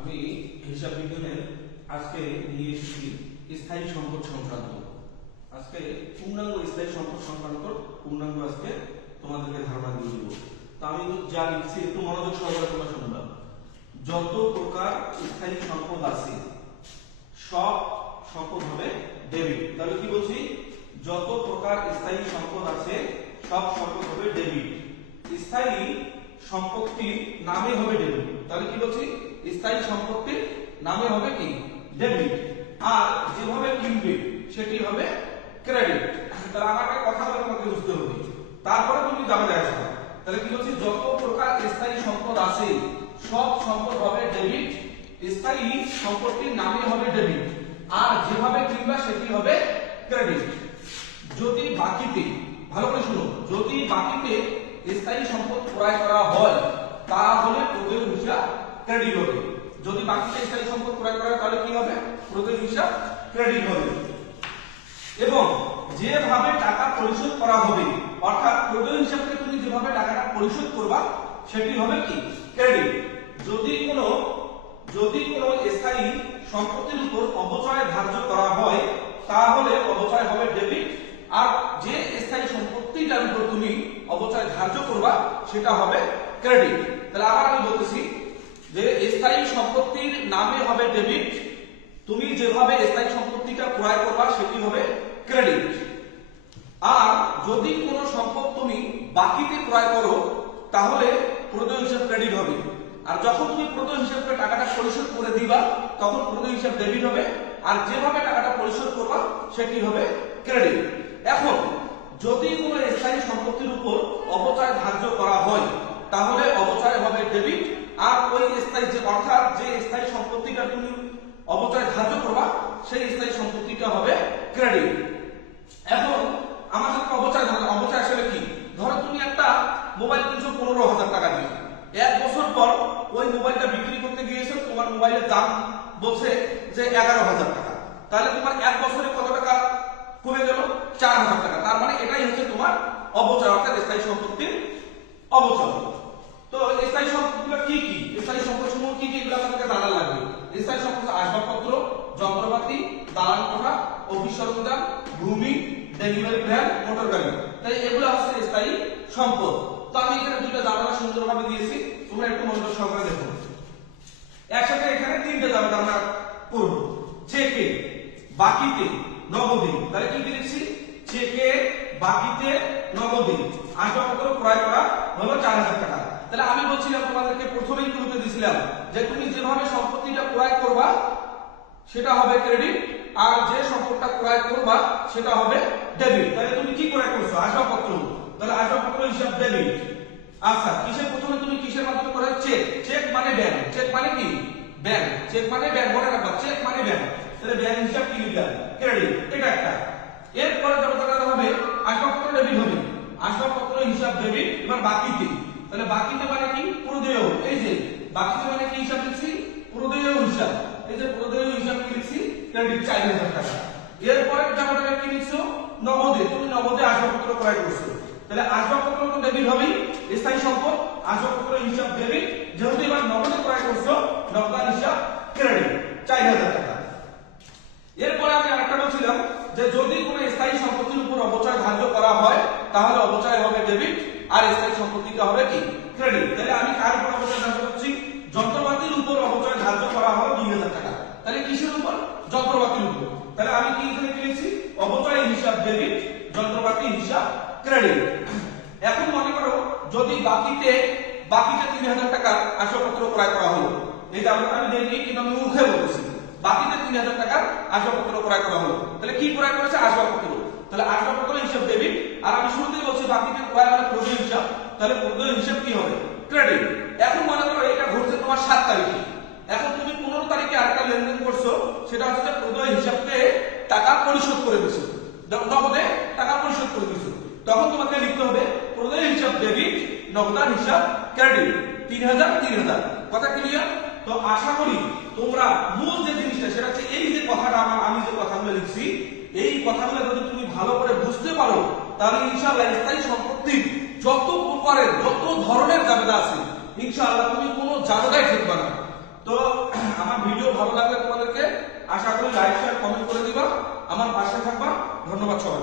আমি হিসাব বিজ্ঞানের আজকে নিয়ে এসেছি স্থায়ী সম্পদ সংক্রান্ত। আজকে পূর্ণাঙ্গ স্থায়ী সম্পদ সংক্রান্ত পূর্ণাঙ্গ আজকে তোমাদেরকে ধারণা দিয়ে দেবো। তো আমি যা লিখছি একটু মনোযোগ সহকারে তোমরা শুনবা। যত প্রকার স্থায়ী সম্পদ আছে সব সম্পদ হবে ডেবিট। তাহলে কি বলছি? যত প্রকার স্থায়ী সম্পদ আছে সব সম্পদ হবে ডেবিট। স্থায়ী সম্পত্তির নামে হবে ডেবিট। তাহলে কি বলছি? স্থায়ী সম্পত্তির নামে হবে কি? ডেবিট। আর যেভাবে কিনবে সেটি হবে ক্রেডিট। তাহলে আমাকে কথা বলে তোমাকে বুঝতে হবে, তারপরে তুমি যাবে দেখা। তাহলে কি বলছি? যত প্রকার স্থায়ী সম্পদ আছে সব সম্পদ হবে ডেবিট। স্থায়ী সম্পত্তির নামে হবে ডেবিট। আর যেভাবে কিনবা সেটি হবে ক্রেডিট। যদি বাকিতে, ভালো করে শুনো, যদি বাকিতে স্থায়ী সম্পদ ক্রয় করা হয় তাহলে প্রদেয় হিসাব ক্রেডিট হবে। যদি বাকিতে স্থায়ী সম্পদ ক্রয় করা হয় তাহলে কি হবে? প্রদেয় হিসাব ক্রেডিট হবে। এবং যেভাবে টাকা পরিশোধ করা হবে, অর্থাৎ প্রদেয় হিসাবকে তুমি যেভাবে টাকাটা পরিশোধ করবা সেটি হবে কি? ক্রেডিট। যদি কোনো স্থায়ী সম্পত্তির উপর অবচয় ধার্য করা হয় তাহলে অবচয় হবে ডেবিট। আর যে স্থায়ী সম্পত্তিটার উপর তুমি অবচয় ধার্য করবা সেটা হবে ক্রেডিট। তাহলে আবার আমি বলতেছি যে স্থায়ী সম্পত্তির নামে হবে ডেবিট, তুমি যেভাবে স্থায়ী সম্পত্তিটা ক্রয় করবা সেটি হবে ক্রেডিট। আর যদি কোনো সম্পদ তুমি বাকিতে ক্রয় করো তাহলে প্রদেয় হিসাব ক্রেডিট হবে। আর যখন তুমি প্রদেয় হিসাবে টাকাটা পরিশোধ করে দিবা তখন প্রদেয় হিসাব ডেবিট হবে। আর যেভাবে টাকাটা পরিশোধ করবা সেটি হবে ক্রেডিট। এখন যদি কোনো স্থায়ী সম্পত্তির উপর অবচয় ধার্য করা হয় তাহলে অবচয় হবে ডেবিট। আর ওই স্থায়ী অর্থাৎ যে স্থায়ী সম্পত্তিটা তুমি অবচয় ধার্য করবা সেই স্থায়ী সম্পত্তিটা হবে ক্রেডিট। এখন আমাদের অবচয় আসলে কি? ধরো তুমি একটা মোবাইল কিনছো 15,000 টাকা দিয়ে, 1 বছর পর ওই মোবাইলটা বিক্রি করতে গিয়েছো, তোমার মোবাইলের দাম বলছে যে 11,000 টাকা। তাহলে তোমার 1 বছরে কত টাকা কমে গেল? 4,000 টাকা। তার মানে এটাই হচ্ছে তোমার অবচয়, অর্থাৎ স্থায়ী সম্পত্তির অবচয়। তো স্থায়ী সম্পত্তিগুলো কি কি? স্থায়ী সম্পদসমূহ কি কি এগুলো আমাদেরকে জানা লাগবে। স্থায়ী সম্পদ আসবাবপত্র, যন্ত্রপাতি, দালান কোঠা, অফিস সরঞ্জাম, ভূমি, ডেলিভারি ভ্যান, মোটর গাড়ি। তাই এগুলো হচ্ছে স্থায়ী সম্পদ। তো আমি এখানে দুইটা জায়গা সুন্দরভাবে দিয়েছি, তোমরা একটু মনোযোগ সহকারে দেখো। একসাথে এখানে 3টে জায়গা আমরা করব। চেকে, বাকিতে, নগদে। তাহলে কি লিখছি? চেকে, বাকিতে, নগদে আসবাবপত্র ক্রয় করা হলো 4,000 টাকা। তাহলে আমি বলছিলাম তোমাদেরকে প্রথমেই শুরুতে দিয়েছিলাম যে তুমি যেভাবে সম্পত্তিটা ক্রয় করবা সেটা হবে ক্রেডিট, আর যে সম্পদটা ক্রয় করবা সেটা হবে ডেবিট। তাহলে তুমি কি ক্রয় করছো? আসবাবপত্র। তাহলে আসবাবপত্র হিসাব ডেবিট। আচ্ছা, কিসের প্রথমে তুমি কিসের মাধ্যমে করা? চেক। চেক মানে ব্যাংক। চেক মানে কি? ব্যাংক। চেক মানে ব্যাংক, মনে রাখবা, চেক মানে ব্যাংক। তাহলে ব্যাংক হিসাব কি লিখলাম? ক্রেডিট। এটা একটা। এরপরে যত টাকা হবে আসবাবপত্র ডেবিট হবে। আসবাবপত্র হিসাব ডেবিট। এবার বাকিতে। তাহলে বাকিতে মানে কি? প্রদেয়। এই যে বাকিতে মানে কি হিসাব লিখছি? প্রদেয় হিসাব। এই যে প্রদেয় হিসাব কি লিখছি? ক্রেডিট 4,000 টাকা। এরপরে টাকা কি লিখছো? নগদে। তুমি নগদে আসবাবপত্র ক্রয় করছো। তাহলে আসবাবপত্র তো ডেবিট হবেই, স্থায়ী সম্পদ, আসবাবপত্র হিসাব ডেবিট। যেহেতু এবার নগদে ক্রয় করছো, নগদান হিসাব ক্রেডিট 4,000 টাকা। এরপরে আমি আরেকটা বলছিলাম যে যদি কোনো স্থায়ী সম্পত্তির উপর অবচয় ধার্য করা হয় তাহলে অবচয় হবে ডেবিট, আর স্থায়ী সম্পত্তিটা হবে কি? ক্রেডিট। তাহলে আমি কার উপর অবচয় ধার্য করছি? যন্ত্রপাতির উপর অবচয় ধার্য করা হলো 2,000 টাকা। তাহলে কিসের উপর? যন্ত্রপাতির উপর। তাহলে আমি কি এখানে লিখছি? অবচয় হিসাব ডেবিট, যন্ত্রপাতি হিসাব ক্রেডিট। এখন মনে করো যদি বাকিতে 3,000 টাকা আসবাবপত্র ক্রয় করা হলো, এই যে আমি দেইনি কিন্তু আমি মুখে বলছি, বাকিতে 3,000 টাকার আসবাবপত্র ক্রয় করা হলো। তাহলে কি ক্রয় করেছে? আসবাবপত্র। তাহলে আসবাবপত্র হিসাব ডেবিট। আর আমি শুরুতেই বলছি বাকিতে ক্রয় মানে প্রদেয় হিসাব। তাহলে প্রদেয় হিসাব কি হবে? ক্রেডিট। এখন মনে করো এটা ঘটছে তোমার 7 তারিখে। এখন তুমি 15 তারিখে আরেকটা লেনদেন করছো, সেটা হচ্ছে প্রদেয় হিসাবকে টাকা পরিশোধ করে দিছো, নগদে টাকা পরিশোধ করে দিছো। তখন তোমাকে লিখতে হবে প্রদেয় হিসাব ডেবিট, নগদান হিসাব ক্রেডিট। 3,000। কথা ক্লিয়ার? তো আশা করি তোমরা মূল যে জিনিসটা সেটা হচ্ছে এই যে কথাটা আমি যে কথাগুলো লিখছি, এই কথাগুলো যদি তুমি ভালো করে বুঝতে পারো তাহলে ইনশাআল্লাহ স্থায়ী সম্পত্তির যত প্রকারের যত ধরনের জাবেদা আছে ইনশাআল্লাহ তুমি কোনো জাবেদাই ঠেকবে না। তো আমার ভিডিও ভালো লাগলে তোমাদেরকে আশা করি লাইক শেয়ার কমেন্ট করে দিবা, আমার পাশে থাকবা। ধন্যবাদ সবাই।